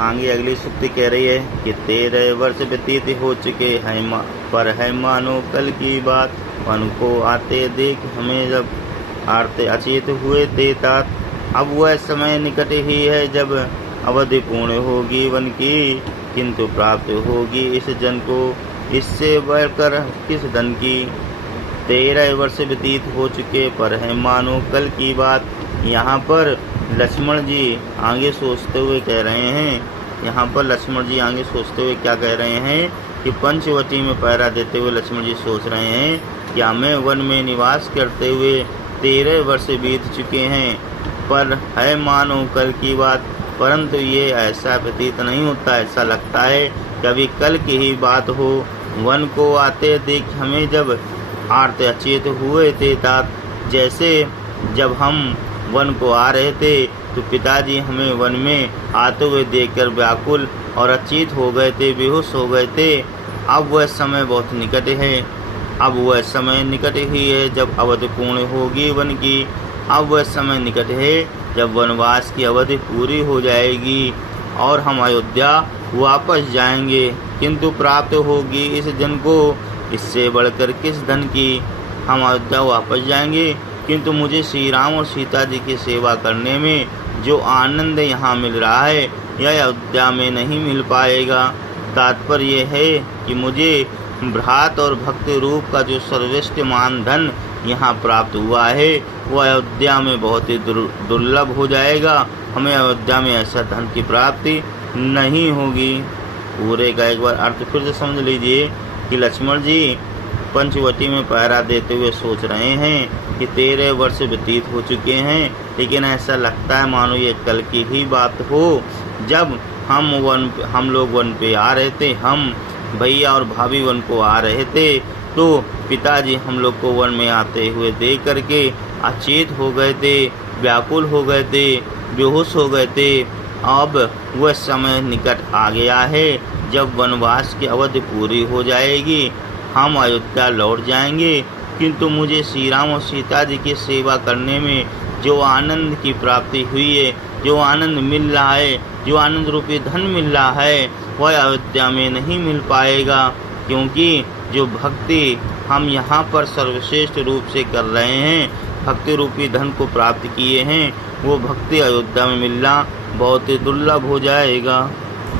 आगे अगली सूक्ति कह रही है कि 13 वर्ष व्यतीत हो चुके हैं पर है मानो कल की बात। वन को आते देख हमें जब आरते अचेत हुए थे तात। अब वह समय निकट ही है जब अवधि पूर्ण होगी वन की, किंतु प्राप्त होगी इस जन को इससे बढ़कर किस धन की। 13 वर्ष व्यतीत हो चुके पर है मानो कल की बात। यहाँ पर लक्ष्मण जी आगे सोचते हुए कह रहे हैं, यहाँ पर लक्ष्मण जी आगे सोचते हुए क्या कह रहे हैं कि पंचवटी में पहरा देते हुए लक्ष्मण जी सोच रहे हैं कि हमें वन में निवास करते हुए 13 वर्ष बीत चुके हैं, पर है मानो कल की बात। परंतु ये ऐसा प्रतीत नहीं होता, ऐसा लगता है कि अभी कल की ही बात हो। वन को आते देख हमें जब आर्त अचेत हुए थे तात। जैसे जब हम वन को आ रहे थे तो पिताजी हमें वन में आते हुए देखकर व्याकुल और अचेत हो गए थे, बेहोश हो गए थे। अब वह समय बहुत निकट है, अब वह समय निकट ही है जब अवधि पूर्ण होगी वन की। अब वह समय निकट है जब वनवास की अवधि पूरी हो जाएगी और हम अयोध्या वापस जाएंगे, किंतु प्राप्त होगी इस जन को इससे बढ़कर किस धन की। हम अयोध्या वापस जाएंगे, किंतु मुझे श्री राम और सीता जी की सेवा करने में जो आनंद यहाँ मिल रहा है यह अयोध्या में नहीं मिल पाएगा। तात्पर्य यह है कि मुझे भ्रात और भक्ति रूप का जो सर्वश्रेष्ठ मान धन यहाँ प्राप्त हुआ है वह अयोध्या में बहुत ही दुर्लभ हो जाएगा। हमें अयोध्या में ऐसा धन की प्राप्ति नहीं होगी। पूरे का एक बार अर्थ फिर से समझ लीजिए कि लक्ष्मण जी पंचवटी में पहरा देते हुए सोच रहे हैं कि 13 वर्ष व्यतीत हो चुके हैं, लेकिन ऐसा लगता है मानो ये कल की ही बात हो जब हम लोग वन पे आ रहे थे, हम भैया और भाभी वन को आ रहे थे, तो पिताजी हम लोग को वन में आते हुए देख करके अचेत हो गए थे, व्याकुल हो गए थे, बेहोश हो गए थे। अब वह समय निकट आ गया है जब वनवास की अवधि पूरी हो जाएगी, हम अयोध्या लौट जाएंगे, किंतु मुझे श्री राम और सीता जी की सेवा करने में जो आनंद की प्राप्ति हुई है, जो आनंद मिल रहा है, जो आनंद रूपी धन मिल रहा है वह अयोध्या में नहीं मिल पाएगा, क्योंकि जो भक्ति हम यहाँ पर सर्वश्रेष्ठ रूप से कर रहे हैं, भक्ति रूपी धन को प्राप्त किए हैं, वो भक्ति अयोध्या में मिलना बहुत ही दुर्लभ हो जाएगा।